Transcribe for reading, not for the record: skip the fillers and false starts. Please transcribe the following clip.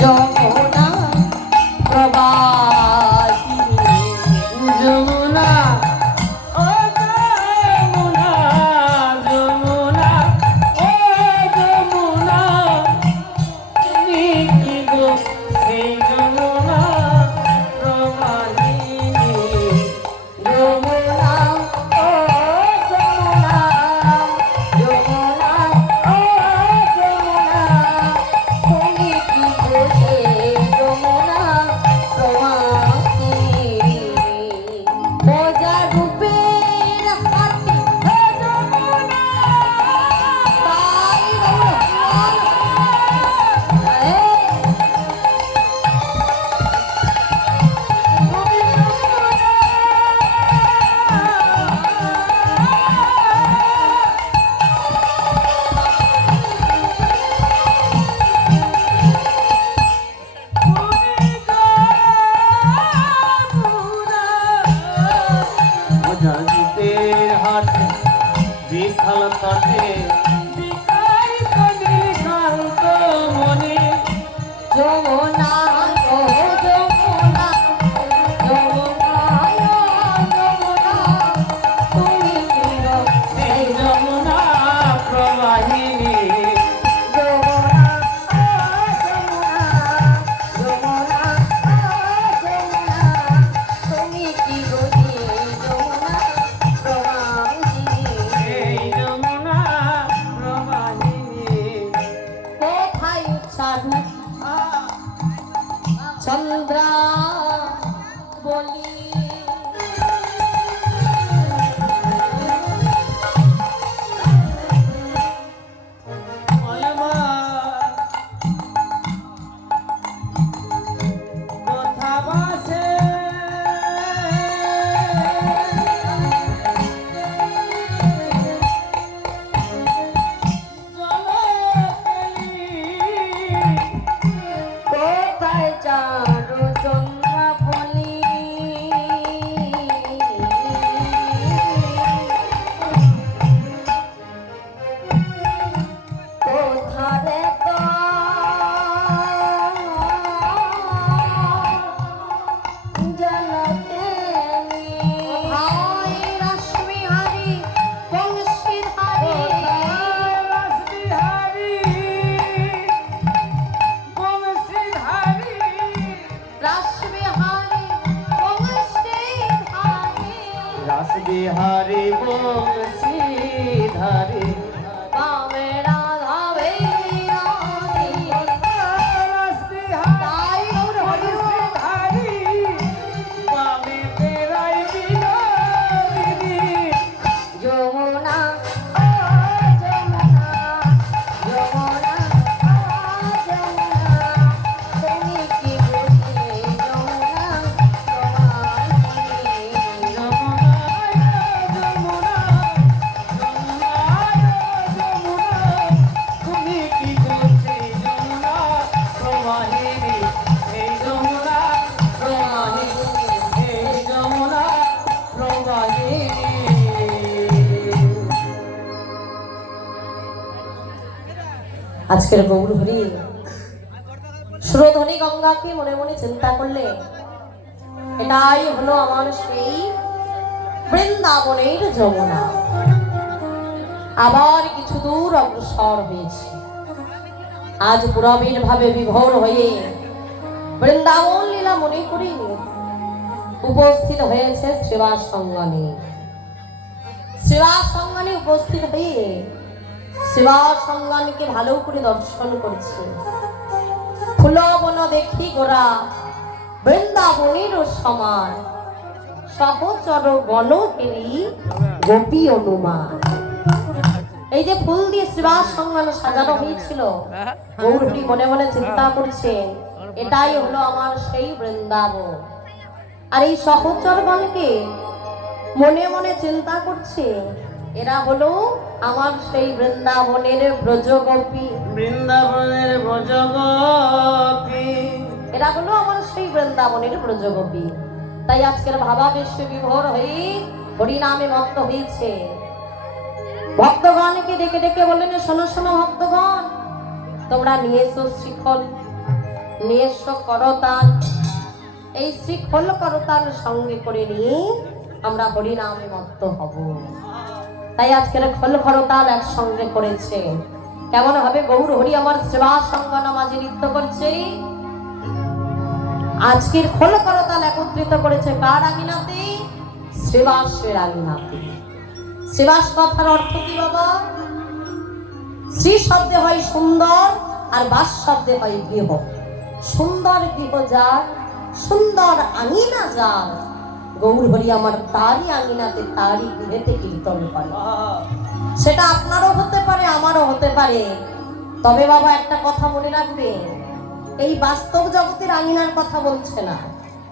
যমুনা প্রবাহিনী যমুনা ও যমুনা যমুনা ও যমুনা তুমি কি গো সেই যমুনা প্রবাহিনী যমুনা ও যমুনা যমুনা ও যমুনা তুমি কি গো সেই যমুনা প্রবাহিনী মজা রূপের হাতি হে যমুনা তাই মজারুতের হাটে বিশাল তটে বিকাই তনে শান্ত মনে যমুনা ও যমুনা যমুনা ও যমুনা তুমি কি গো সেই যমুনা প্রবাহিনী যমুনা ও যমুনা যমুনা ও যমুনা তুমি কি গো সেই যমুনা প্রবাহিনী সেই যমুনা প্রবাহিনী কোথায় উচ্চারণ চন্দ্রা বলি অলমা কথা বাসে কোথায় চারু চন্দ্রা বলি কোথারে তো জনতে ভাই রশ্মি হারি বংশীধারী রাসবিহারী বংশীধারী রাসবিহারী বংশীধারী বামে রাধা বৈরাগী তাই হরি বামে বেড়াই বিনোদিনী যমুনা ও যমুনা যমুনা ও যমুনা তুমি কি বুঝি যমুনা প্রবাহিনী যমুনা যমুনা যমুনা যমুনা তুমি কি করছে যমুনা প্রবাহিনী এই যমুনা প্রবাহিনী এই যমুনা প্রবাহিনী আজকের গৌর হরি সুরধ্বনি গঙ্গাকে মনে মনে চিন্তা করলে এটাই হলো আমার সেই বৃন্দাবনের যমুনা। আবার কিছু দূর অগ্রসর হয়েছে, আজ পুরবীর ভাবে বিভোর হয়ে বৃন্দাবন লীলা মনে করি উপস্থিত হয়েছে শ্রীবাস সঙ্গনে। শ্রীবাস সঙ্গনে উপস্থিত হয়ে শ্রীবাস সঙ্গনকে ভালো করে দর্শন করছে। ফুলবন দেখি গোরা বৃন্দাবনের সমান, সহচর গণ হেরি গোপী অনুমান। এই যে ফুল দিয়ে শ্রীবাস সঙ্গন সাজানো হয়েছিল, গৌরী মনে মনে চিন্তা করছেন এটাই হলো আমার সেই বৃন্দাবন। আর এই সহচরগণকে মনে মনে চিন্তা করছে এরা হলো আমার সেই বৃন্দাবনের ব্রজগোপী। বৃন্দাবনের ব্রজগোপী এরা হলো আমার সেই বৃন্দাবনের ব্রজগোপী। তাই আজকের ভাবাবেশে বিভোর হয়ে হরিনামে মত্ত হয়েছে। ভক্তগণকে ডেকে ডেকে বললেন, শোনো শোনো ভক্তগণ, তোমরা নিয়ে এসো শ্রীফল। নিয়ে এসো করতাল। এই শ্রীখোল করতাল সঙ্গে করে নিয়ে আমরা হরিনামে মত্ত হব। তাই আজকের খোল করতাল একসঙ্গে করেছে। কেমন হবে? গৌর হরি আমার সেবা সঙ্গনা মাঝে নৃত্য করছে। আজকের খোল করতাল একত্রিত করেছে কার আঙিনাতে? শ্রীবাসের আঙিনাতে। শ্রীবাস কথার অর্থ কি বাবা? শ্রী শব্দে হয় সুন্দর, আর বাস শব্দে হয় গৃহ। সুন্দর গৃহ যার, সুন্দর আঙিনা যার, গৌর হরি আমার তারই আঙিনাতে তারই গৃহেতে কীর্তন করে। সেটা আপনারও হতে পারে, আমারও হতে পারে। তবে বাবা একটা কথা মনে রাখবে, এই বাস্তব জগতের আঙিনার কথা বলছে না,